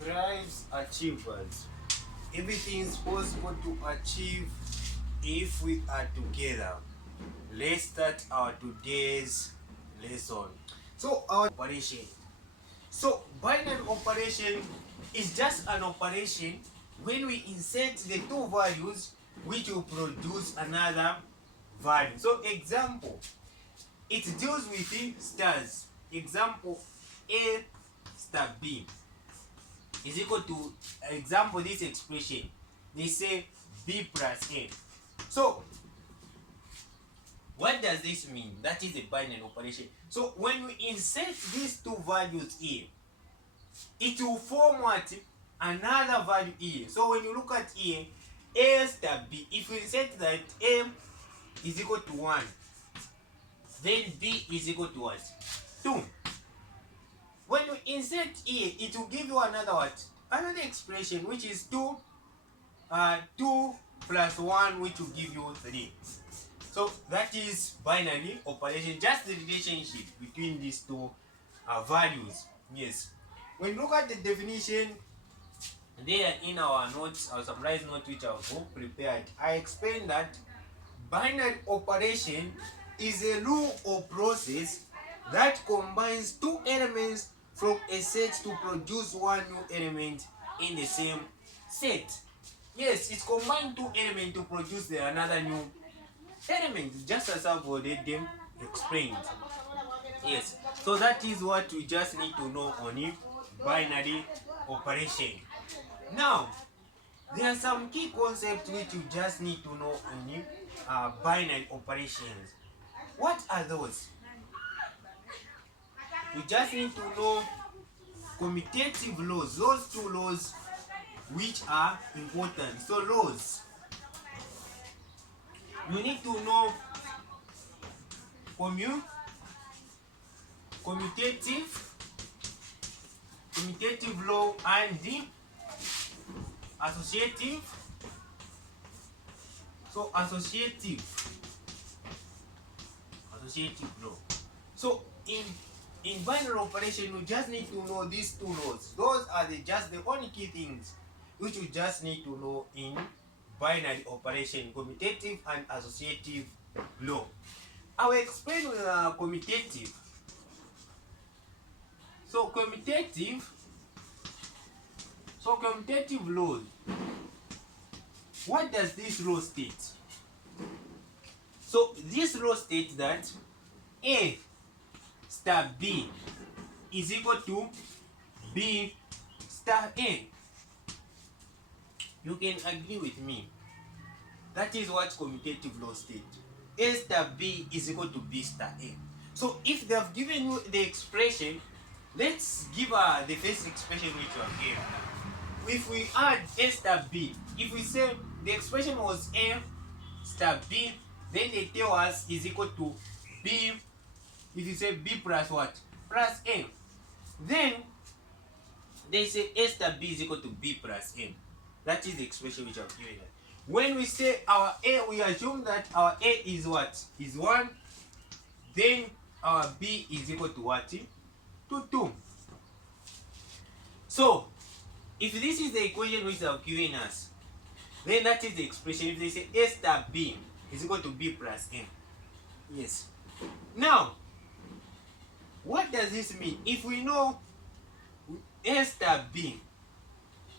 Thrives achievers. Everything is possible to achieve if we are together. Let's start our today's lesson. So our operation. So binary operation is just an operation when we insert the two values which will produce another value. So example, it deals with the stars. Example, A star B is equal to, example, this expression, they say B plus A. So what does this mean? That is a binary operation. So when we insert these two values here, it will form what? Another value here. So when you look at here, A star B, if we insert that A is equal to 1, then B is equal to what? 2. When you insert here, it will give you another what? Another expression, which is 2 plus 1, which will give you 3. So that is binary operation, just the relationship between these two values. Yes. When you look at the definition there in our notes, our surprise note which I've prepared, I explained that binary operation is a rule or process that combines two elements from a set to produce one new element in the same set. Yes, it's combined two elements to produce another new element, just as I've already explained. Yes, so that is what we just need to know on binary operation. Now, there are some key concepts which you just need to know on binary operations. What are those? You just need to know commutative laws, those two laws which are important. So laws, you need to know commutative law and the associative. So associative law. So in binary operation, you just need to know these two laws. Those are just the only key things which you just need to know in binary operation: commutative and associative law. I will explain commutative. So commutative law. What does this law state? So this law states that A star B is equal to B star A. You can agree with me. That is what commutative law states. A star B is equal to B star A. So if they have given you the expression, let's give the first expression which you have given. If we add A star B, if we say the expression was A star B, then they tell us is equal to B. If you say B plus what? Plus A. Then they say A star B is equal to B plus A. That is the expression which I've given. When we say our A, we assume that our A is what? Is 1. Then our B is equal to what? To 2. So, if this is the equation which they have given us, then that is the expression. If they say A star B is equal to B plus A. Yes. Now, what does this mean? If we know A star B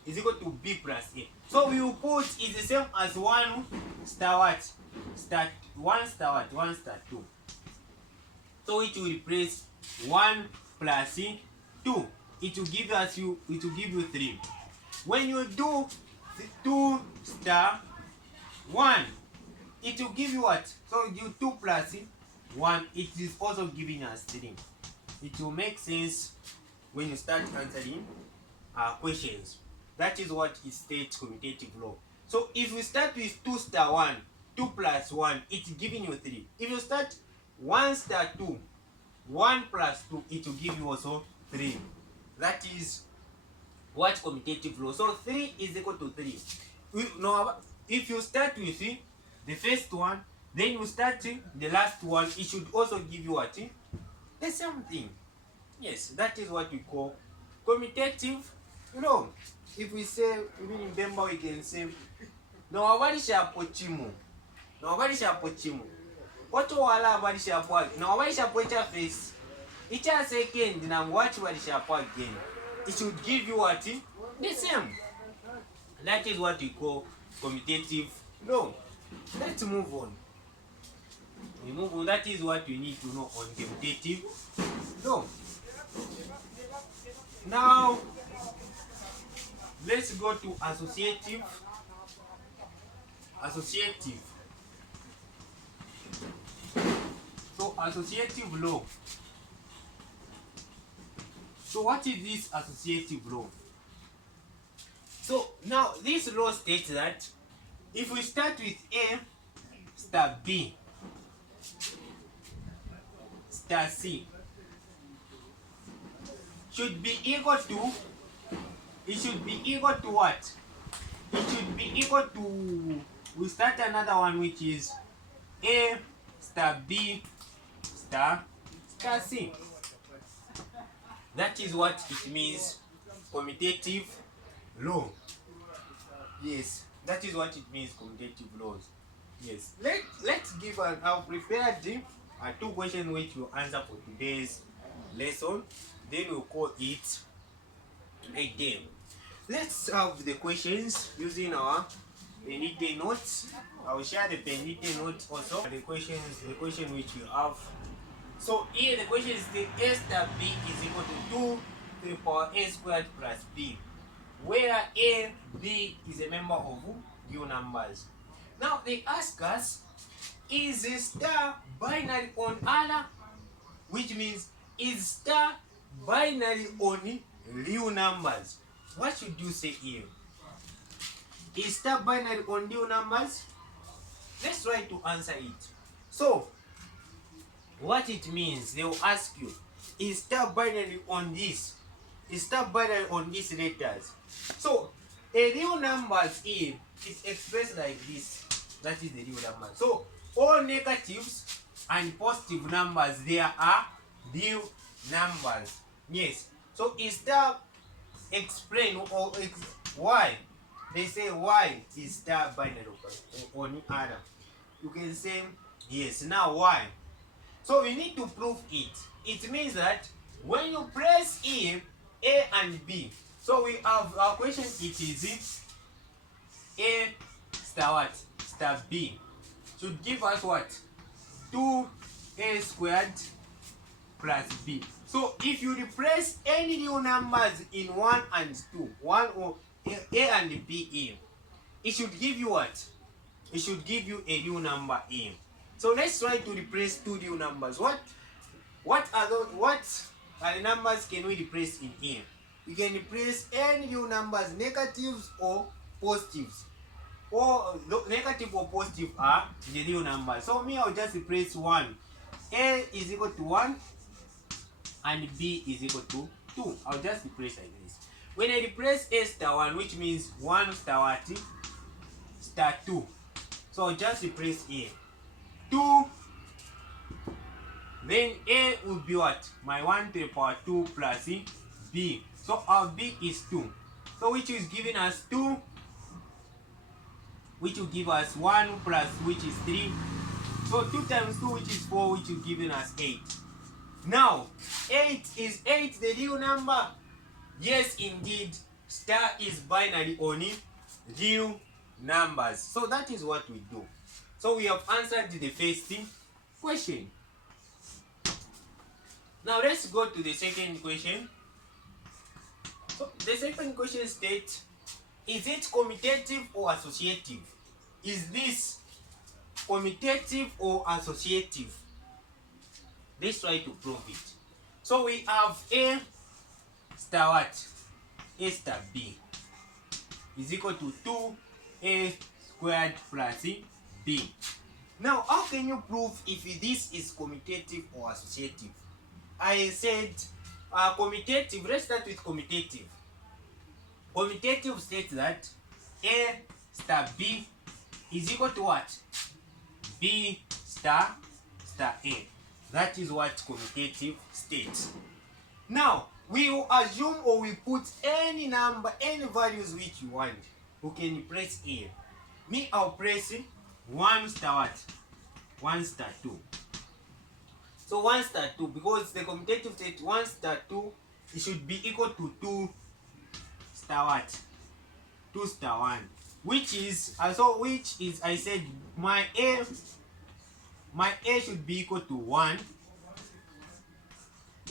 is equal to B plus A, so we will put is the same as 1 star what? Star 1 star what? 1 star 2. So it will replace 1 plus 2. It will give you 3. When you do 2 star 1, it will give you what? So you 2 plus 1, it is also giving us 3. It will make sense when you start answering questions. That is what it states commutative law. So if we start with 2 star 1, 2 plus 1, it's giving you 3. If you start 1 star 2, 1 plus 2, it will give you also 3. That is what commutative law. So 3 is equal to 3. Now, if you start with the first one, then you start the last one, it should also give you what? The same thing. Yes, that is what we call commutative You know, if we say, even in Bemba, we can say, no, wabalisha po chimu. No, wabalisha po chimu. Oto wala wabalisha po agi. No, wabalisha po echa face. Echa second, na mwachi wabalisha po again. It should give you what? The same. That is what we call commutative law. Let's move on. We move on. That is what we need to know on commutative law. Now, let's go to associative. So associative law. So what is this associative law? So now this law states that if we start with A star B star C should be equal to, it should be equal to what? It should be equal to, we start another one which is A star B star C. That is what it means, commutative law. Yes, that is what it means, commutative laws. Yes, let's give an, I've prepared two questions which we'll answer for today's lesson. Then we'll call it a game. Let's have the questions using our Penite notes. I will share the Penite notes also. The question which you have. So here the question is the A star B is equal to 2 to the power A squared plus B, where A, B is a member of real numbers. Now they ask us, is a star binary on other? Which means, is star binary on real numbers? What should you say here? Is star binary on real numbers? Let's try to answer it. So, what it means, they will ask you, is star binary on this? Is star binary on these letters? So, a real numbers here is expressed like this. That is the real number. So, all negatives and positive numbers, there are real numbers. Yes. So, is star explain or why? They say why is star binary on other? You can say yes. Now why? So we need to prove it. It means that when you press A and B, so we have our question, it is A star what? Star B should give us what? 2A squared plus B. So if you replace any real numbers in 1 and 2, 1 or A and B, it should give you what? It should give you a real number A. So let's try to replace two real numbers. What are the numbers can we replace in A? We can replace any real numbers, negatives or positives. Or negative or positive are the real numbers. So me, I'll just replace 1. A is equal to 1 and B is equal to 2. I'll just replace like this. When I replace A star 1, which means 1 star what? Star 2. So I'll just replace A. 2. Then A will be what? My 1 to the power 2 plus B. So our B is 2. So which is giving us 2. Which will give us 1 plus which is 3. So 2 times 2 which is 4, which is giving us 8. Now 8 is 8 the real number? Yes indeed, star is binary on real numbers. So that is what we do. So we have answered the first question. Now let's go to the second question. So the second question states, is it commutative or associative? Is this commutative or associative? Let's try to prove it. So we have A star what? A star B is equal to 2A squared plus B. Now how can you prove if this is commutative or associative? I said commutative. Let's start with commutative. Commutative states that A star B is equal to what? B star A. That is what commutative states. Now, we will assume or we put any number, any values which you want. You can press here. Me, I'll press 1 star what? 1 star 2. So 1 star 2, because the commutative state 1 star 2, it should be equal to 2 star what? 2 star 1. Which is I said my A should be equal to 1.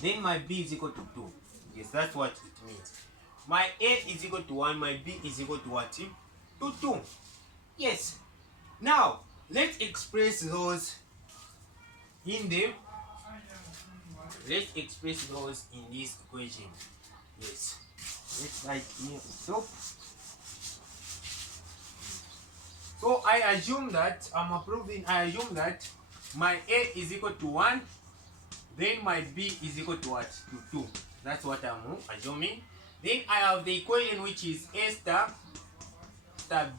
Then my B is equal to 2. Yes, that's what it means. My A is equal to 1, my B is equal to what? To 2. Yes. Now, let's express those in the let's express those in this equation. Yes. Let's write here. So I assume that I assume that my A is equal to 1, then my B is equal to what? To 2. That's what I'm assuming. Then I have the equation which is A star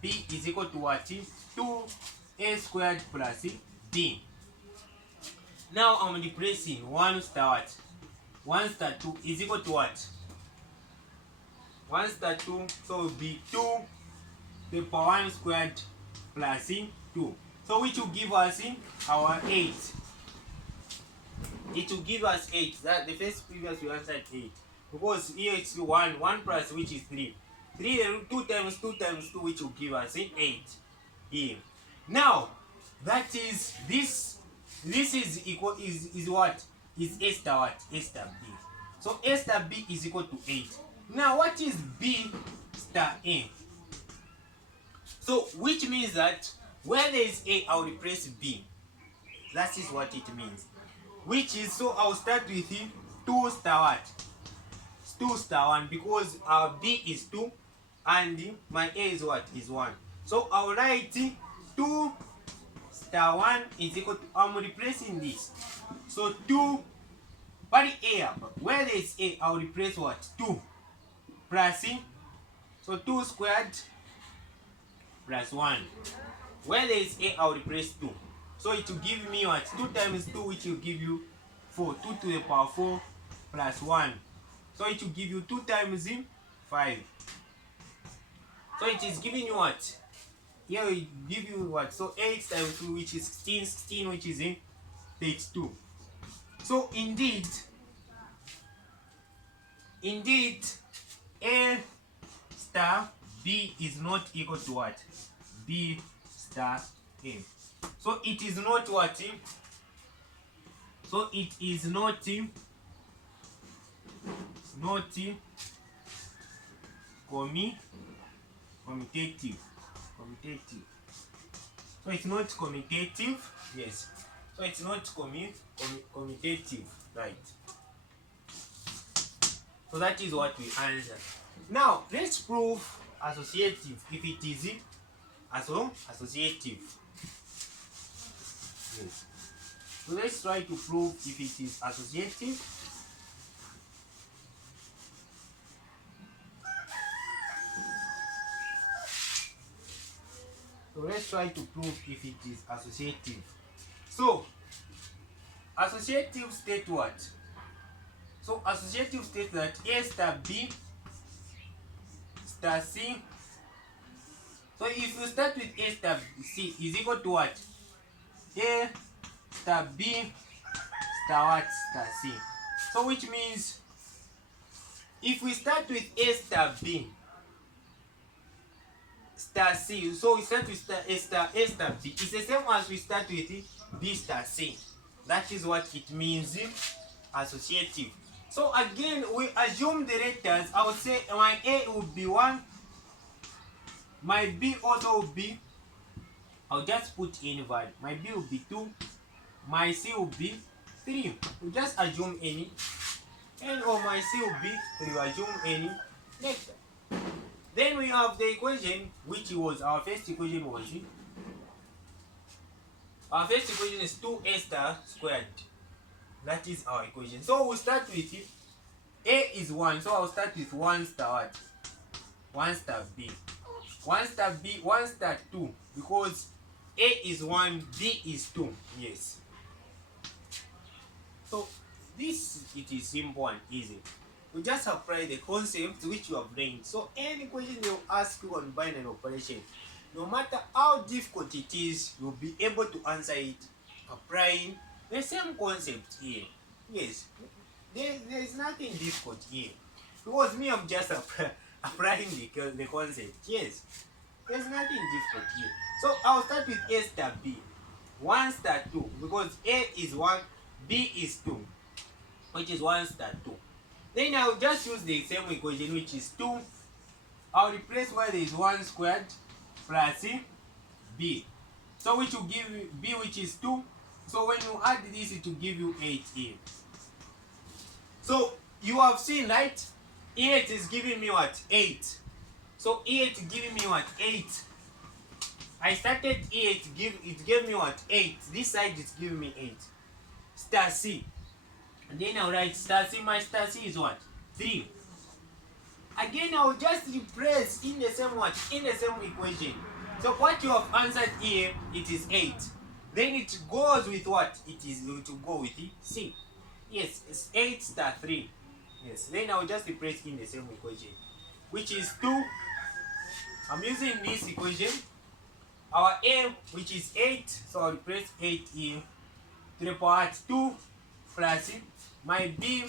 B is equal to what? 2A squared plus B. Now I'm replacing 1 star what? 1 star 2 is equal to what? 1 star 2, so it will be 2 to the power 1 squared plus 2. So which will give us our 8. It will give us 8. That the first previous we answered 8. Because here it's 1 plus which is 3. 3 2 times 2 times 2, which will give us 8 here. Now that is this is equal is what? Is A star what? A star B. So A star B is equal to 8. Now what is B star A? So which means that where there is A, I'll replace B. That is what it means. Which is, so I'll start with 2 star what? 2 star 1, because our B is 2 and my A is what? Is 1. So I'll write 2 star 1 is equal to, I'm replacing this. So 2, but A, where there is A, I'll replace what? 2 plus, so 2 squared plus 1. Where there is A, I'll replace 2. So it will give me what? 2 times 2, which will give you 4. 2 to the power 4 plus 1. So it will give you 2 times 5. So it is giving you what? Here it give you what? So 8 times 2, which is 16, 16, which is 32. So indeed, A star B is not equal to what? B star A. So it is not what? So it is not commutative. So it's not commutative. Yes. So it's not commutative, right? So that is what we answer. Now let's prove associative. If it is associative. Yes. So let's try to prove if it is associative. So let's try to prove if it is associative. So associative state what? So associative state that A star B star C. So if you start with A star C is equal to what? A star B star what? Star C. So which means if we start with A star B star C, so we start with A star B. It's the same as we start with B star C. That is what it means, associative. So again, we assume the letters. I would say my A would be 1, my B also would be, I'll just put in value. My B will be 2, my C will be 3. We just assume any, and or my C will be 3. We assume any. Next. Then we have the equation, which was our first equation was. Our first equation is 2A star squared. That is our equation. So we'll start with it. A is 1, so I'll start with 1 star what? 1 star B. 1 star B, 1 star 2. Because A is 1, B is 2. Yes. So this, it is simple and easy. You just apply the concepts which you have learned. So any question they'll ask you on binary operation, no matter how difficult it is, you'll be able to answer it applying the same concept here. Yes, there's nothing difficult here. Because me, I'm just applying the concept. Yes, there's nothing difficult here. So I'll start with A star B. 1 star 2. Because A is 1, B is 2. Which is 1 star 2. Then I'll just use the same equation, which is 2. I'll replace where there is 1 squared plus B. So which will give you B, which is 2. So when you add this, it will give you 8A. So you have seen, right? 8 is giving me what? 8. So 8 giving me what? 8. I started 8, it gave me what? 8. This side is giving me 8. Star C. And then I'll write star C. My star C is what? 3. Again, I'll just replace in the same what? In the same equation. So what you have answered here, it is 8. Then it goes with what? It is going to go with C. Yes, it's 8 star 3. Yes, then I'll just replace in the same equation, which is 2. I'm using this equation. Our A, which is 8, so I'll replace 8 in to the power 2 plus my B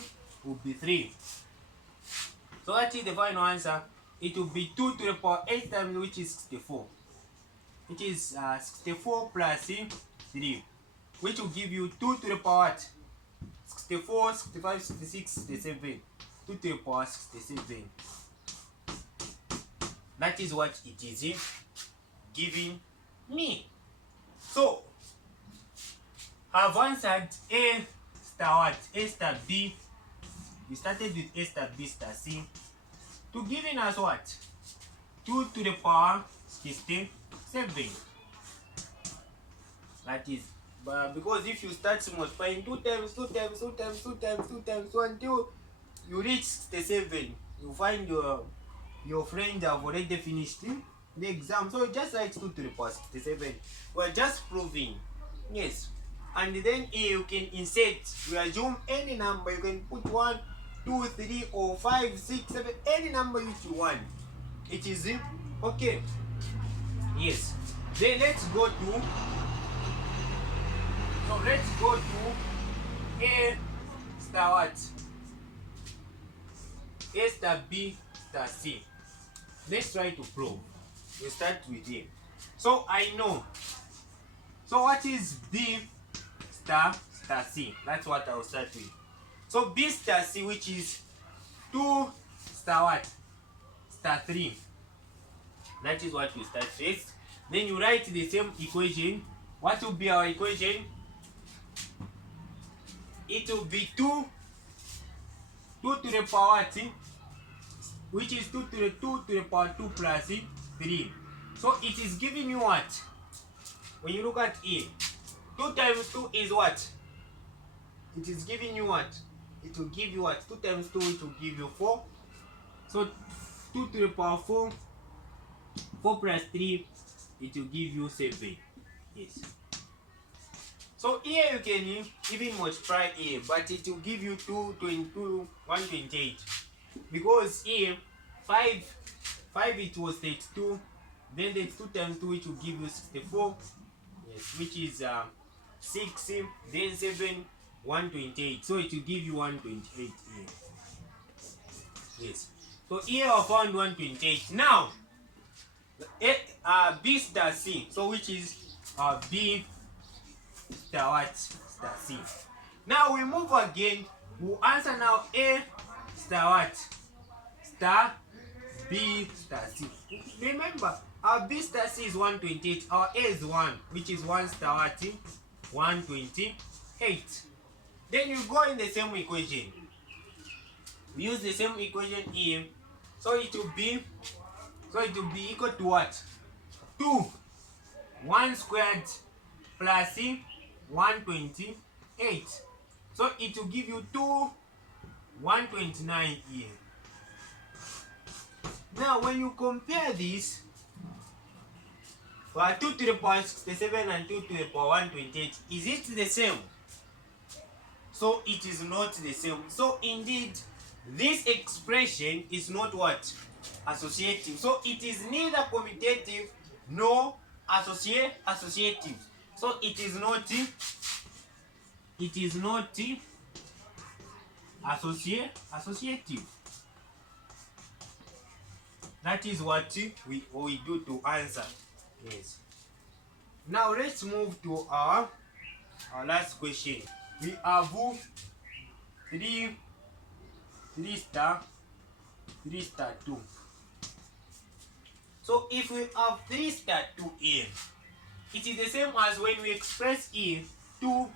will be 3. So that is the final answer. It will be 2 to the power 8 times, which is 64. It is 64 plus 3, which will give you 2 to the power 64, 65, 66, 67. 2 to the power 67. That is what it is giving me. So I've answered A star what? A star B. We started with A star B star C to giving us what? 2 to the power 67. That is, but because if you start multiplying 2 times 2 times 2 times 2 times 2 times 2 until you reach 67, you find your friends have already finished the exam. So just write 2 to the power 67. We're just proving. Yes. And then here you can insert, we assume any number, you can put 1, 2, 3, or 5, 6, 7, any number which you want. It is okay. Yes. Then let's go to A star what? A star B star C. Let's try to prove. We'll start with A. So I know. So what is B star C? That's what I'll start with. So B star C, which is 2 star what? Star 3. That is what you start first. Then you write the same equation. What will be our equation? It will be 2 to the power t, which is 2 to the power 2 plus 3. So it is giving you what? When you look at A, 2 times 2 is what? It is giving you what? It will give you what? 2 times 2, it will give you 4. So 2 to the power 4, 4 plus 3, it will give you 7. Yes. So here you can even multiply A, but it will give you 222, 128. Because here 5 it was 32, then the 2 times 2, which will give you 64. Yes, which is 6, then 7, 128. So it will give you 128 here. Yes. So here I found 128. Now B star C. So which is B star what? Star C. Now we move again. We'll answer now A star what? Star B star C. Remember, our B star C is 128. Our A is 1, which is 1 star what? 128. Then you go in the same equation. We use the same equation here. So it will be equal to what? 2 1 squared plus 128. So it will give you 2 129 here. Now when you compare this, 2 to the power 67 and 2 to the power 128, is it the same? So it is not the same. So indeed, this expression is not what? Associative. So it is neither commutative nor associative. So it is not associative. That is what we do to answer. Yes. Now let's move to our last question. We have 3 star 2. So if we have 3 star 2a, it is the same as when we express a 2a.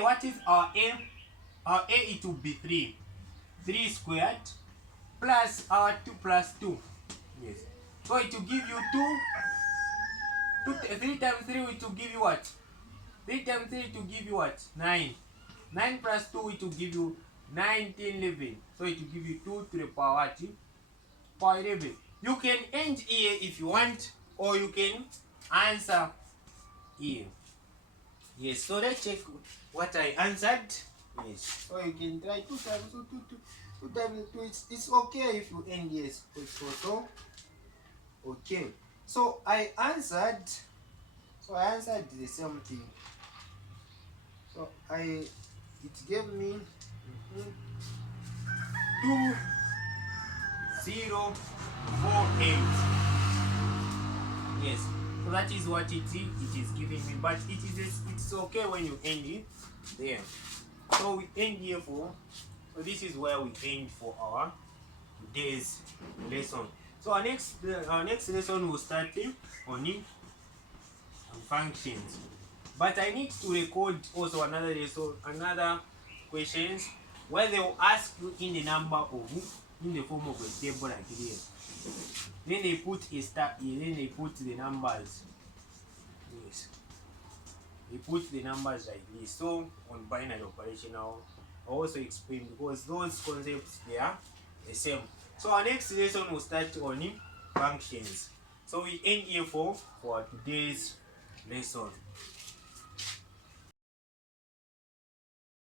What is our a? Our a, it will be 3 squared plus our 2 plus 2. Yes. So it will give you 3 times 3, it will give you what? 3 times 3 to give you what? 9. 9 plus 2, it will give you 19, 11. So it will give you 2 to the power what? Power 11. You can end here if you want, or you can answer here. Yes, so let's check what I answered. Yes, so you can try 2 times 2, 2 times 2. It's okay if you end yes. It's also okay. So I answered the same thing. So it gave me 2048. Yes, so that is what it is giving me, but it's okay when you end it there. So we end here so this is where we end for our today's lesson. So our next lesson will start on functions, but I need to record also another lesson, another questions where they will ask you in the form of a table like this. Then they put a star here, then they put the numbers. Yes, they put the numbers like this. So on binary operation, I'll also explain, because those concepts, they are the same. So our next lesson will start on functions. So we end here for today's lesson.